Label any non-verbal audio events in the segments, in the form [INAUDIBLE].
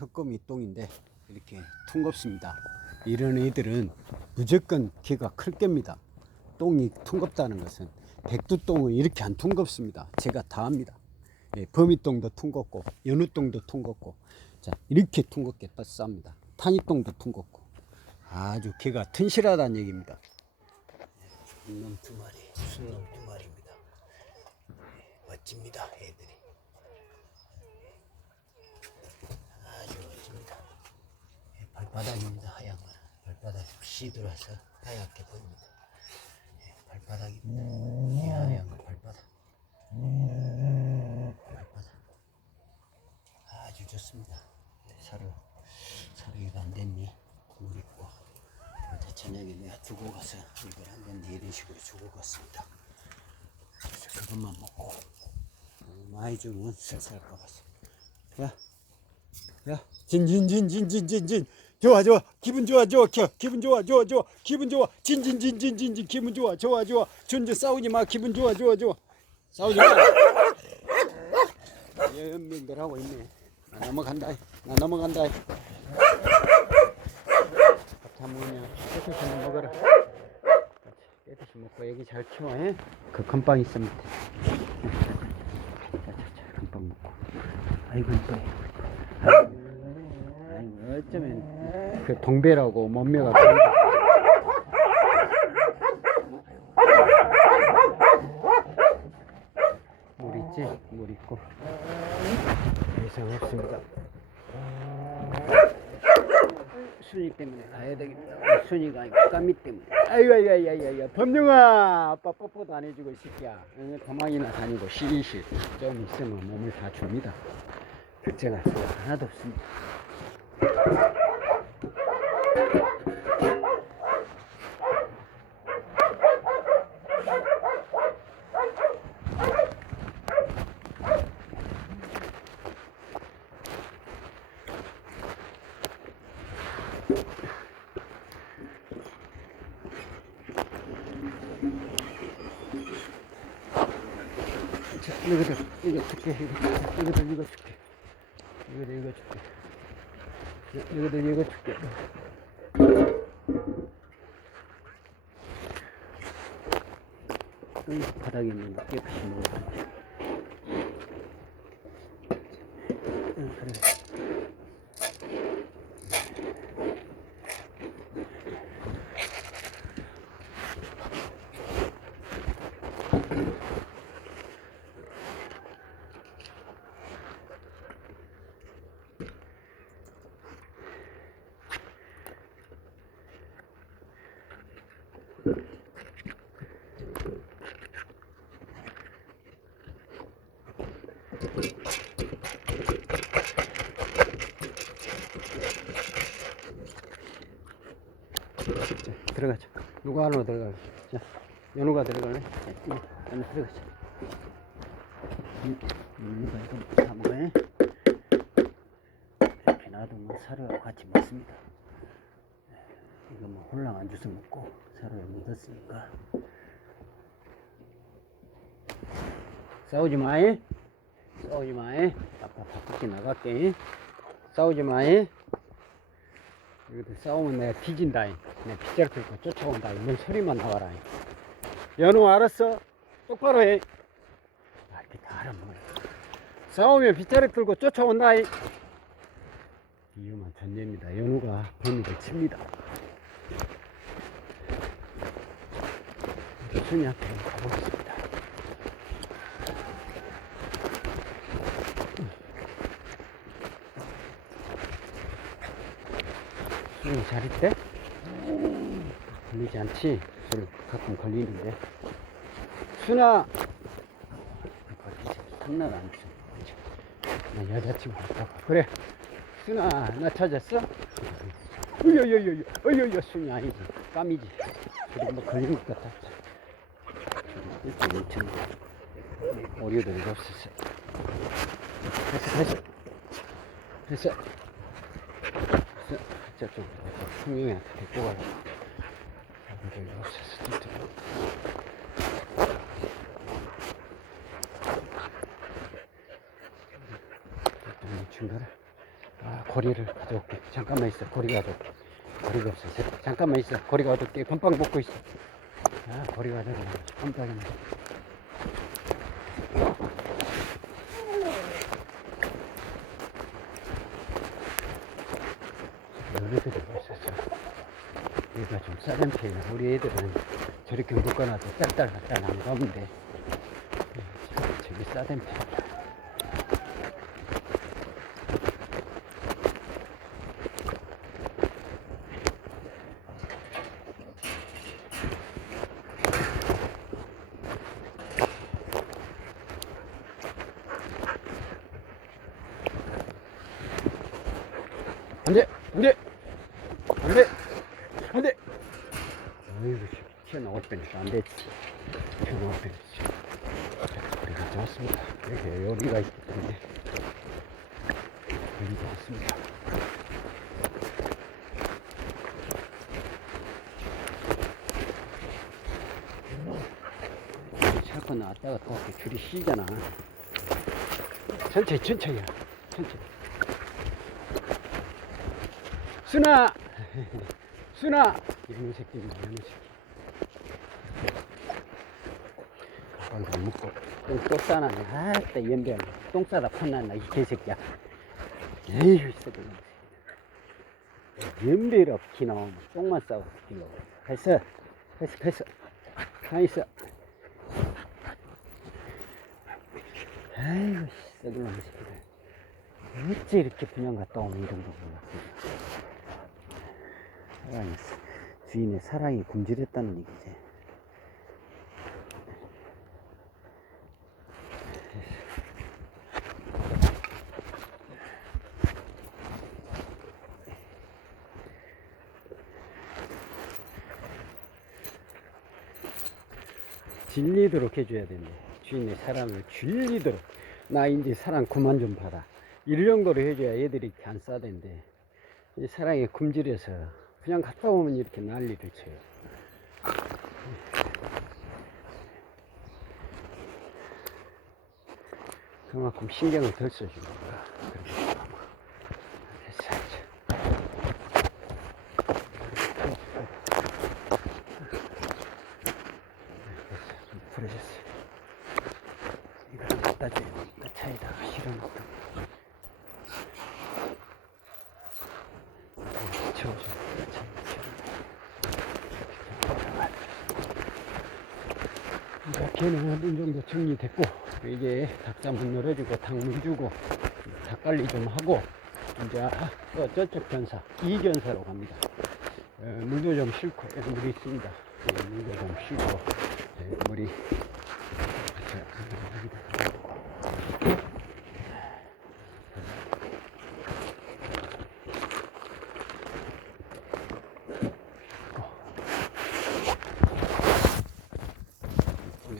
흑검이 똥인데 이렇게 퉁겁습니다. 이런 애들은 무조건 키가 클 겁니다. 똥이 퉁겁다는 것은 백두똥은 이렇게 안 퉁겁습니다. 제가 다 합니다. 예, 거미똥도 퉁겁고 연우똥도 퉁겁고 자 이렇게 퉁겁게 쌌습니다. 타니똥도 퉁겁고 아주 키가 튼실하다는 얘기입니다. 순놈 두 마리, 순놈 두 마리입니다. 예, 멋집니다, 애들이. 아주 멋집니다. 예, 발바닥입니다, 하얀 거. 발바닥이 시 들어와서 하얗게 보입니다. 예, 발바닥입니다. 이 하얀 거 발바닥. 발바닥. 아주 좋습니다. 예, 사료, 사료가 안 됐니? 물 있고. 어제 저녁에 내가 두고 가서 이걸 안 됐니? 이런 식으로 주고 갔습니다. 그래서 그것만 먹고 어, 많이 주면 쓱싹 것 같습니다. 야, 야, 진 진 진 진 진 진 진. 좋아 좋아 기분 좋아 좋아 겨 기분 좋아 좋아 좋아 기분 좋아 진진진진진진 기분 좋아 좋아 좋아 준주 싸우지 마 기분 좋아 좋아 좋아 싸우지 마 연명들 하고 있네 나 넘어간다 나 넘어간다 밥다 먹으면 깨끗이 먹어라 깨끗이 먹고 여기 잘 키워 에? 그 건빵 있어 밑에 자자자 건빵 먹고 아이고 이뻐 아이고 어쩌면 그 동배라고 몸매가. 물 있지? 물 있고. 이상 없습니다. 순이 때문에 가야 되겠다. 순이가 까미 때문에. 아이고 아이고 아이고 아이고, 범룡아 아빠 뽀뽀도 안 해주고 응, 도망이나 다니고 시리시 좀 있으면 몸을 다 줍니다. 교체가 하나도 없습니다 자, 이거들, 이거 줄게, 이거, 이거들, 이거 줄게. 이거들, 이거 줄게. 이- 이거들, 이거 줄게. 이 바닥에 있는 거 깨끗이 먹어. 응, 그래. 들어가자. 누가 하나 들어갈래? 자, 연우가 이, 연우 들어가자. 음, 연우가 이거 다 먹어. 이렇게 놔두면 사료하고 같이 먹습니다. 이거 뭐 홀랑 안 주워 먹고 사료에 묻었으니까. 싸우지 마이. 싸우지 마이. 아빠 바쁘게 나갈게. 싸우지 마이. 이것도 싸우면 내가 뒤진다. 내가 빗자루 들고 쫓아온다. 이런 소리만 나와라. 연우 알았어? 똑바로 해. 아, 이렇게 다 알아먹어. 싸우면 빗자루 들고 쫓아온다. 위험한 존재입니다. 연우가 범위를 칩니다. 순이 앞에 가보겠습니다. 순이 잘 있대? 걸리지 않지? 술 가끔 걸리는데. 순아! 장난 안 쳐. 나 여자친구 같다고. 그래. 순아, 나 찾았어? 어여여여여, 어여여, 순이 아니지. 깜이지. 그래, 뭐 걸린 것 같아. 일단 일층 오류들이 없었어. 됐어, 됐어. 됐어. 됐어. 저쪽, 흥룡이한테 데리고 가라. 오류들이 없었어, 진짜. 일단 일층 가라. 아, 고리를 가져올게. 잠깐만 있어. 고리 가져올게. 고리가 없어. 세- 잠깐만 있어. 고리 가져올게. 금방 먹고 있어. 아, 고리 가져올게. 깜짝이야. 너희들이 얘가 좀 싸된 편이야. 우리 애들은 저렇게 묶어놔도 딸딸 딸 안 가는데 저기 싸된 편이야. 안 돼! 안 돼! 안 돼! 안 돼! 어이구, 튀어나올 뻔했어. 안 됐지. 튀어나올 뻔했지. 우리가 좋았습니다. 여기 요리가 있기 때문에. 여기 좋았습니다. 자꾸 나왔다가 또 줄이 쉬잖아. 천천히, 천천히야. 천천히. 순아! [LAUGHS] 순아! 이놈 새끼입니다, 이놈 새끼. 가방도 묶고, 똥, 또 싸놨네. 아따, 연병. 똥 싸다 판났나, 이 개새끼야. 에휴, 이 새끼. 연배라 기 나오면 똥만 싸고 길러. 했어. 했어, 했어. 가만 있어. 아이고, 씨, 썩은 놈 새끼들. 어째 이렇게 분양 갔다 오면 이런 거 몰라. 사랑이, 주인의 사랑이 굶주렸다는 얘기지. 질리도록 해줘야 된대. 주인의 사랑을 질리도록. 나 이제 사랑 그만 좀 받아. 이 정도로 해줘야 애들이 안 싸댄대. 이 사랑에 굶주려서 그냥 갔다 오면 이렇게 난리를 쳐요. 그만큼 신경을 덜 써주는 거야. 그렇게 하면. 됐어, 이제. 됐어, 좀 풀어졌어. 이걸 갖다 줘야 되니까 차에다가 실어놓고. 채워줘. 걔는 어느 정도 정리됐고 이제 닭장 문 열어주고 닭물 주고 닭 관리 좀 하고 이제 또 저쪽 견사 이 견사로 갑니다. 어, 물도 좀 싣고 물이 있습니다. 어, 물도 좀 싣고 예, 물이 자, 여기다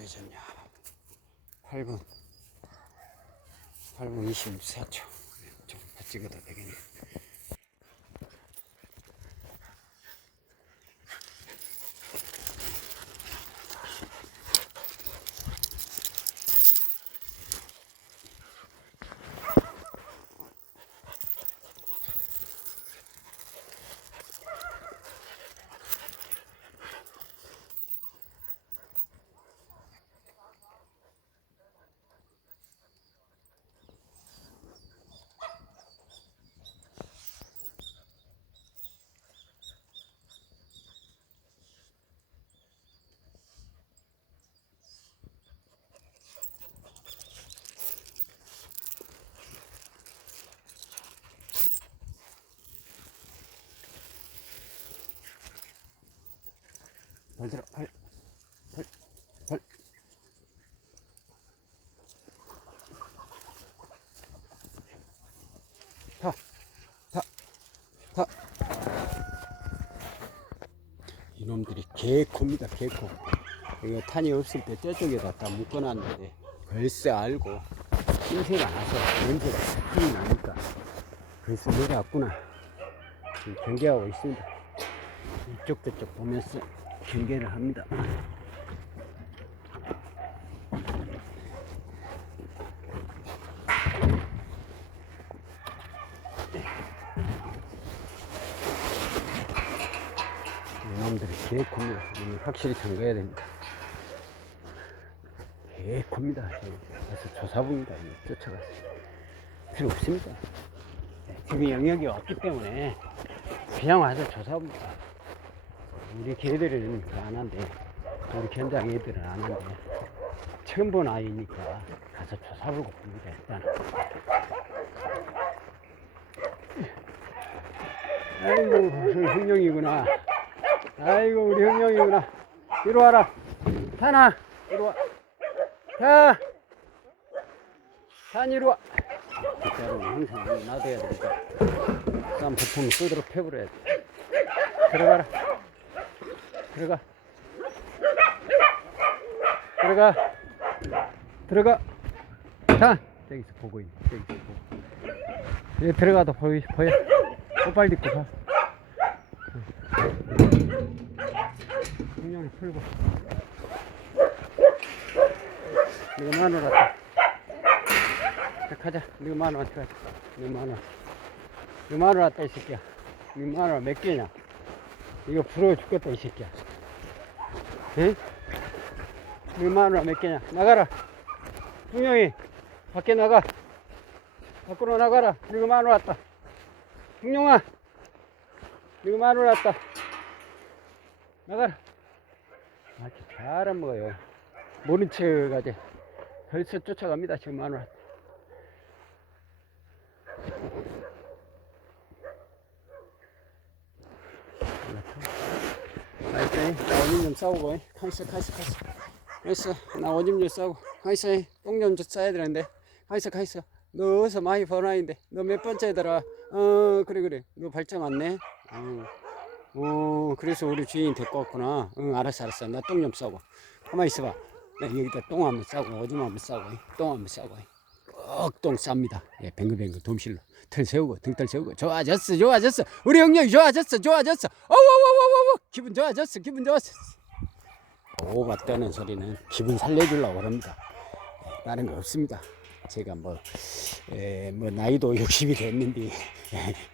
보내졌냐? 8분 8분 24초. 좀더 찍어도 되겠네 발 들어 발. 이놈들이 개코입니다, 개코. 이거 탄이 없을 때 저쪽에다 다 묶어놨는데 벌써 알고 신세가 나서 냄새가 싹 나니까 벌써 내려왔구나. 지금 경계하고 있습니다. 이쪽 저쪽 보면서 경계를 합니다. 이놈들이 개코입니다. 확실히 잠가야 됩니다. 개코입니다. 그래서 조사부입니다. 쫓아가서 필요 없습니다. 네, 지금 영역이 없기 때문에 그냥 와서 조사합니다. 우리 개들은 안 한대. 우리 견장 애들은 안 한대. 처음 본 아이니까 가서 조사부고 봅니다. 일단. 아이고, 우리 흥룡이구나. 아이고, 우리 흥룡이구나. 이리 와라. 산아, 이리 와. 자, 산 이리 와. 진짜로 항상 놔둬야 되니까. 쌈 보통 쏘도록 패버려야 돼. 들어가라. 들어가. 들어가. 들어가. 자, 저기서 보고 있네. 저기서 보고. 여기 들어가도 보이, 보여. 꽃발 딛고 가. 분명히 풀고. 이거 마누라 왔다. 자, 가자. 이거 마누라 왔다. 이거 마누라. 이거 마누라 왔다, 이 새끼야. 이거 마누라 몇 개냐? 이거 부러워 죽겠다, 이 새끼야. 응? 이거 마누라 몇 개냐? 나가라. 분명히 밖에 나가. 밖으로 나가라. 이거 마누라 왔다. 흥룡아, 이거 마늘 왔다. 나가라. 아, 잘안 먹어요. 모른 척 하지. 벌써 쫓아갑니다. 지금 왔다. 알겠어. 나 오줌 좀 싸우고. 가있어, 가있어, 가있어. 가있어. 나 오줌 좀 싸우고. 가있어. 똥좀 좀 싸야 되는데. 가있어, 가있어. 너 어디서 많이 번화인데. 너 몇 번째더라. 어, 그래, 그래. 너 발자 맞네. 어, 어, 그래서 우리 주인 데리고 왔구나. 응, 알았어, 알았어. 나 똥 좀 싸고. 가만히 있어봐. 나 여기다 똥 한번 싸고, 오줌 한번 싸고, 똥 한번 싸고. 꼭똥 쌉니다. 예, 뱅글뱅글 dom실로. 털 세우고, 등털 세우고. 좋아졌어, 좋아졌어. 우리 형님이 좋아졌어, 좋아졌어. 어워워워워워. 기분 좋아졌어, 기분 좋았어. 오가 떠는 소리는 기분 살려주려고 그럽니다. 예, 다른 거 없습니다. 제가 뭐, 에, 뭐 나이도 [LAUGHS] 60이 됐는데 에,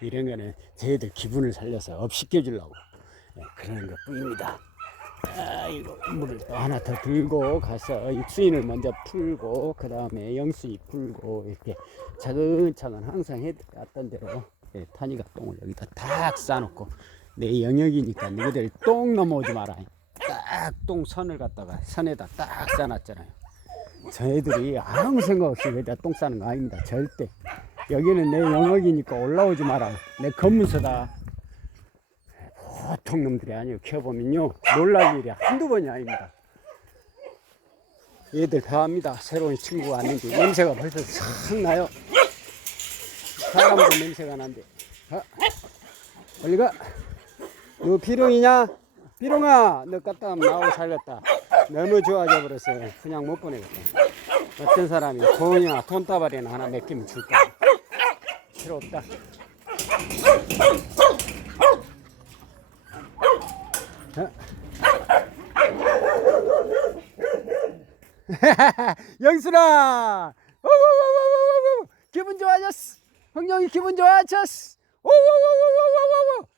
이런 거는 저희들 기분을 살려서 업시켜주려고 에, 그러는 것 뿐입니다. 아이고 물을 또 하나 더 들고 가서 육수인을 먼저 풀고 그 다음에 영수이 풀고 이렇게 차근차근 항상 해왔던 대로 예, 타니가 똥을 여기다 딱 싸놓고 내 영역이니까 너희들 똥 넘어오지 마라 딱 똥 선을 갖다가 선에다 딱 싸놨잖아요 저희들이 아무 생각 없이 여기다 똥 싸는 거 아닙니다 절대 여기는 내 영역이니까 올라오지 마라 내 검문서다 보통 놈들이 아니에요. 키워보면요. 놀랄 일이 한두 번이 아닙니다. 얘들 다 합니다. 새로운 친구가 왔는지. 냄새가 벌써 싹 나요. 사람도 냄새가 난대. 가. 빨리 가. 너 비룡이냐? 비룡아, 너 갔다 나오고 살렸다. 너무 좋아져 버렸어요. 그냥 못 보내겠다. 어떤 사람이 돈이나 돈다발이나 하나 맡기면 줄까? 필요 없다. 어? [LAUGHS] 영순아! 기분 좋아졌어! 흥룡이 기분 좋아졌어! 오오오오오오오!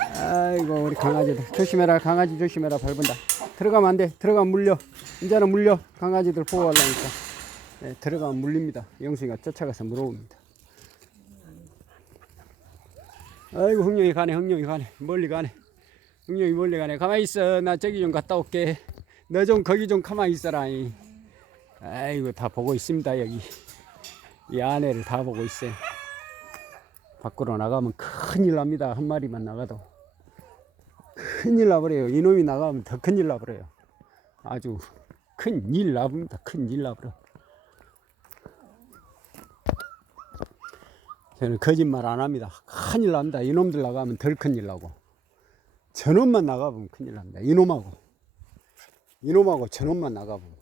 아이고 우리 강아지들. 조심해라. 강아지 조심해라. 밟은다. 들어가면 안돼. 들어가면 물려. 이제는 물려. 강아지들 보호하려니까. 네, 들어가면 물립니다. 영순이가 쫓아가서 물어옵니다. 아이고 흥룡이 가네. 흥룡이 가네. 멀리 가네. 흥룡이 멀리 가네. 가만히 있어. 나 저기 좀 갔다 올게. 너 좀 거기 좀 가만히 있어라 이. 아이고 다 보고 있습니다 여기. 이 안에를 다 보고 있어요 밖으로 나가면 큰일 납니다 한 마리만 나가도 큰일 나버려요 이놈이 나가면 더 큰일 나버려요 아주 큰일 나봅니다 큰일 나버려 저는 거짓말 안 합니다. 큰일 납니다. 이놈들 나가면 덜 큰일 나고. 저놈만 나가보면 큰일 납니다. 이놈하고. 이놈하고 저놈만 나가보면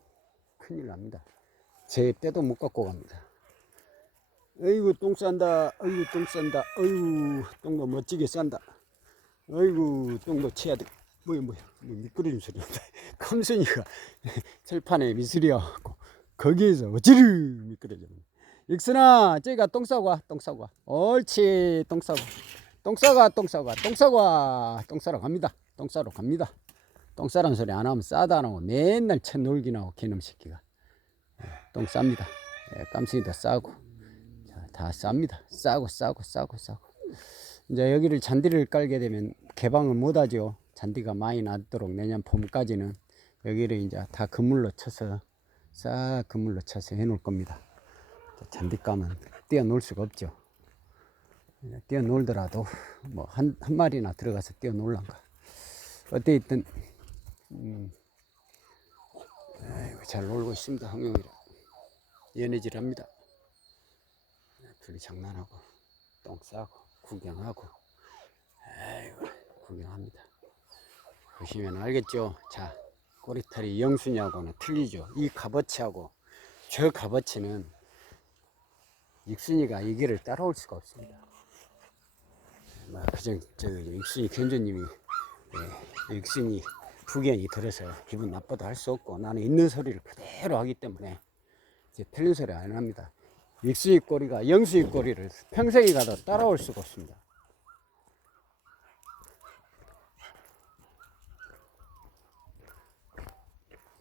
큰일 납니다. 제 때도 못 갖고 갑니다. 어이구, 똥 싼다. 어이구, 똥 싼다. 어이구, 똥도 멋지게 싼다. 어이구, 똥도 치야 돼. 뭐야, 뭐야. 뭐 미끄러진 소리 난다. [LAUGHS] 컴순이가 [LAUGHS] 철판에 미술이어갖고, 거기에서 어찌르 미끄러져. 익순아, 저기가 똥 싸고 와, 똥 싸고 와. 옳지, 똥 싸고. 똥 싸가 똥 싸가 똥 싸가 똥 싸러 갑니다 똥 싸러 갑니다 똥 싸라는 소리 안 하면 싸다 안 하고 맨날 채 놀기나 하고 개놈 새끼가 예, 똥 쌉니다 예, 깜찍이도 싸고 자, 다 쌉니다. 싸고 싸고 싸고 싸고. 이제 여기를 잔디를 깔게 되면 개방을 못 하죠. 잔디가 많이 나도록 내년 봄까지는 여기를 이제 다 그물로 쳐서 싹 그물로 쳐서 해 놓을 겁니다. 잔디 까면 뛰어 놀 수가 없죠. 뛰어 놀더라도 뭐 한 한 마리나 들어가서 뛰어 놀란가. 어때 있든 음, 잘 놀고 있습니다 황룡이라 연애질합니다 둘이 장난하고 똥 싸고 구경하고. 아이고 구경합니다. 보시면 알겠죠? 자 꼬리털이 영순이하고는 틀리죠? 이 값어치하고 저 값어치는 익순이가 이 길을 따라올 수가 없습니다. 뭐 그냥 저 익순이 견주님이 예, 익순이 부견이 들어서 기분 나빠도 할 수 없고 나는 있는 소리를 그대로 하기 때문에 이제 틀린 소리 안 합니다. 익순이 꼬리가 영순이 꼬리를 평생이 가도 따라올 수가 없습니다.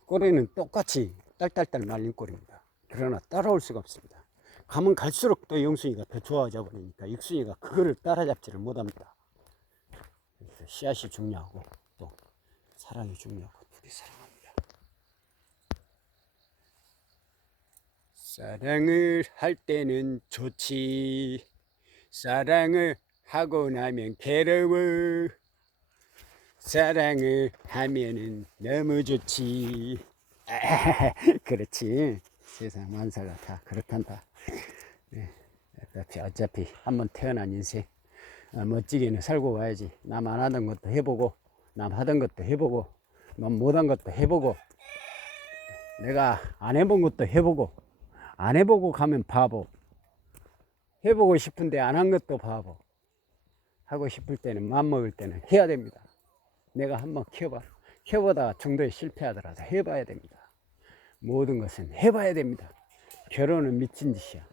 꼬리는 똑같이 딸딸딸 말린 꼬리입니다. 그러나 따라올 수가 없습니다. 가면 갈수록 또 영순이가 더 좋아져 버리니까 익순이가 그거를 따라잡지를 못합니다. 씨앗이 중요하고 또 사랑이 중요하고 둘이 사랑합니다. 사랑을 할 때는 좋지. 사랑을 하고 나면 괴로워. 사랑을 하면은 너무 좋지. [LAUGHS] 그렇지. 세상 만사가 다 그렇단다. 네. 어차피, 어차피 한번 태어난 인생 어, 멋지게는 살고 가야지. 남 안 하던 것도 해보고, 남 하던 것도 해보고, 남 못한 것도 해보고, 내가 안 해본 것도 해보고, 안 해보고 가면 바보. 해보고 싶은데 안 한 것도 바보. 하고 싶을 때는 마음 먹을 때는 해야 됩니다. 내가 한번 키워봐. 키워보다 정도에 실패하더라도 해봐야 됩니다. 모든 것은 해봐야 됩니다. 결혼은 미친 짓이야.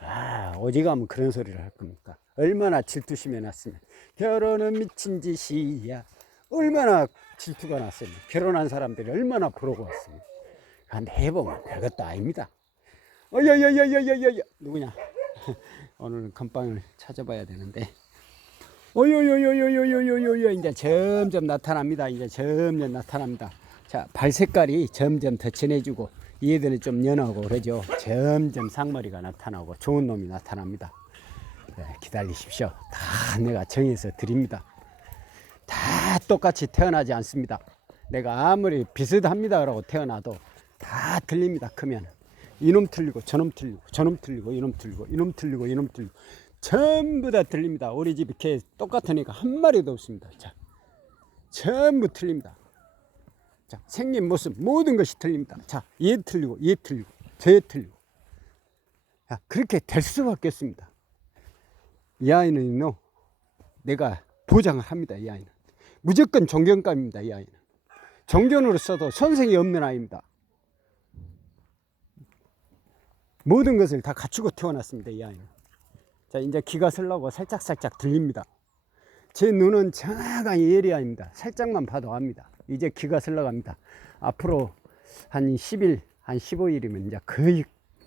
아, 어지간하면 그런 소리를 할 겁니까? 얼마나 질투심에 났으면. 결혼은 미친 짓이야. 얼마나 질투가 났으면. 결혼한 사람들이 얼마나 부러워 왔으면. 근데 해보면 별것도 아닙니다. 어여여여여여여 누구냐? [LAUGHS] 오늘 건빵을 찾아봐야 되는데. 어여여여여여여여여 이제 점점 나타납니다. 이제 점점 나타납니다. 자, 발 색깔이 점점 더 진해지고 얘들은 좀 연하고 그러죠. 점점 상머리가 나타나고 좋은 놈이 나타납니다. 네, 기다리십시오. 다 내가 정해서 드립니다. 다 똑같이 태어나지 않습니다. 내가 아무리 비슷합니다라고 태어나도 다 틀립니다. 크면 이놈 틀리고 저놈 틀리고 저놈 틀리고 이놈 틀리고 이놈 틀리고 이놈 틀리고 전부 다 틀립니다. 우리 집이 개 똑같은 애가 한 마리도 없습니다. 자, 전부 틀립니다. 자, 생긴 모습 모든 것이 틀립니다. 자, 얘 틀리고 얘 틀리고 저 틀리고. 자, 그렇게 될 수밖에 없습니다. 이 아이는요, 내가 보장을 합니다. 이 아이는 무조건 존경감입니다. 이 아이는 존경으로 써도 선생이 없는 아이입니다. 모든 것을 다 갖추고 태어났습니다. 이 아이는. 자, 이제 귀가 슬라고 살짝살짝 들립니다. 제 눈은 정확한 예리아입니다. 살짝만 봐도 압니다. 이제 귀가 슬러갑니다. 앞으로 한 10일, 한 15일이면 이제 거의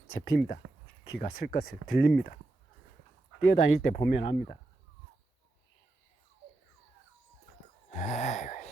잡힙니다. 귀가 슬 것을 들립니다. 뛰어다닐 때 보면 압니다. 에이.